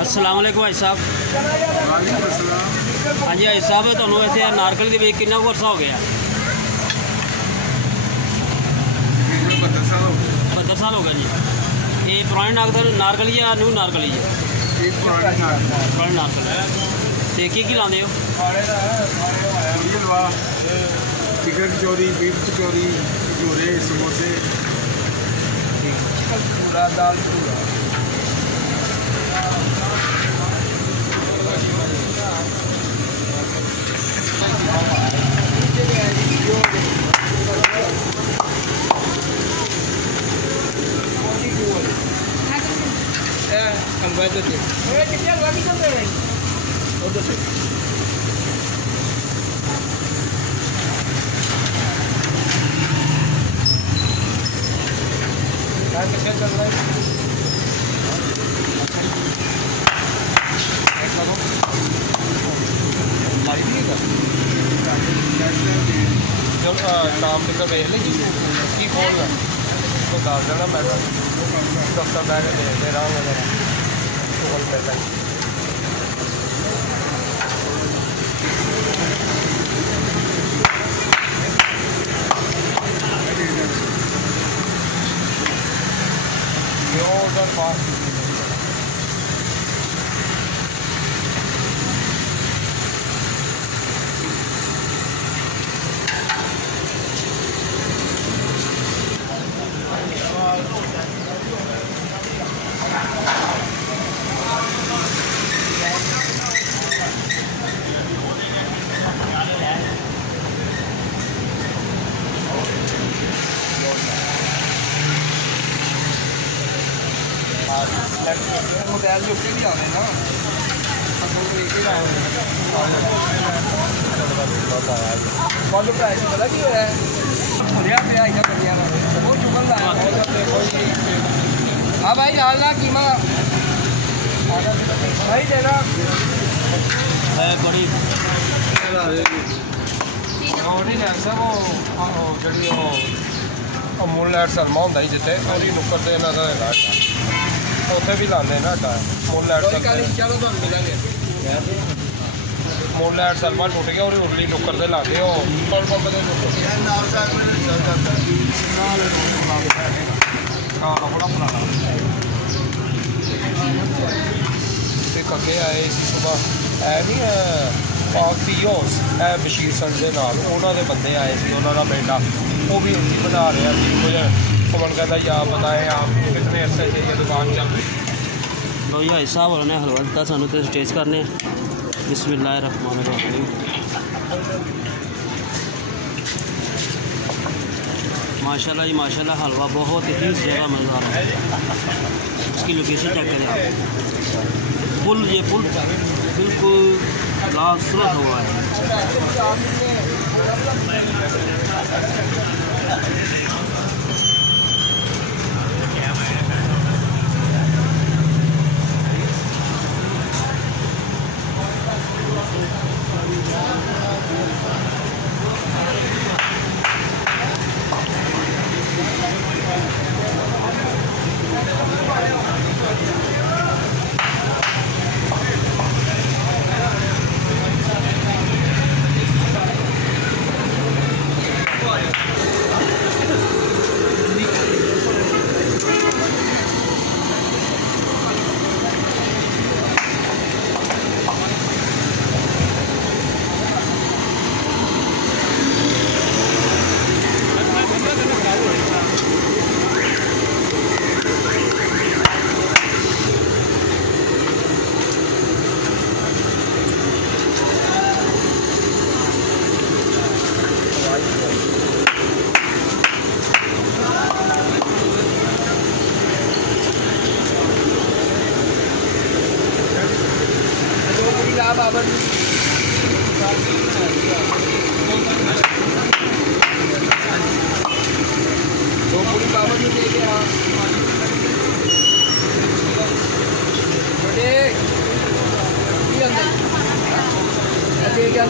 अस्सलाम वालेकुम भाई साहब। हाँ जी भाई साहब, तुहानू इत्थे नारकली दे विच कितना अर्सा हो गया? 72 साल हो गए जी। ये पुरानी नारकली या न्यू नारकली है? पुरानी नारकली। तो की लाते हो? चिकन कचौरी, बीफ कचौरी, भटूरे, समोसे, पूरा दाल पूरा। नाम लिखा वेख ली की खोलना तो दस देना। मैं दफ्तर बह के देखते रहा खोल पहले मोबाइल जो भी आने ना वालों प्राइस पता की होया है भरिया पे आइया करिया वो चुकन दा हां भाई डालना कीमा भाई देना है बड़ी और नहीं है सब वो जड़ी वो अमूल लैट शर्मा होंदा ही जिथे और ही नुक्कर ते ना दा लाट उत्थे भी लाने ना अड्डा मूल लैट चलो तो मिलेंगे मूल लैट शर्मा टुट गया और उरली नुक्कर से लाते हो अगे आए इसी सुबह है नहीं पाकियोस है बशीर सन के नाल उन्होंने बंदे आए थे उन्होंने बेटा वो भी बना रहा थी मुझे पवन कहता या बताएं आप कितने अरसे से ये दुकान चल रही। लो जी भाई साहब उन्होंने हलवा दिता सानू तो टेस्ट करने। बिस्मिल्लाहिर्रहमानिर्रहीम। माशाल्लाह जी माशाल्लाह, हलवा बहुत ही ज़्यादा मज़ेदार है। इसकी लोकेशन चेक करें आप। पुल ये पुल बिल्कुल लासूरत हुआ है। क्या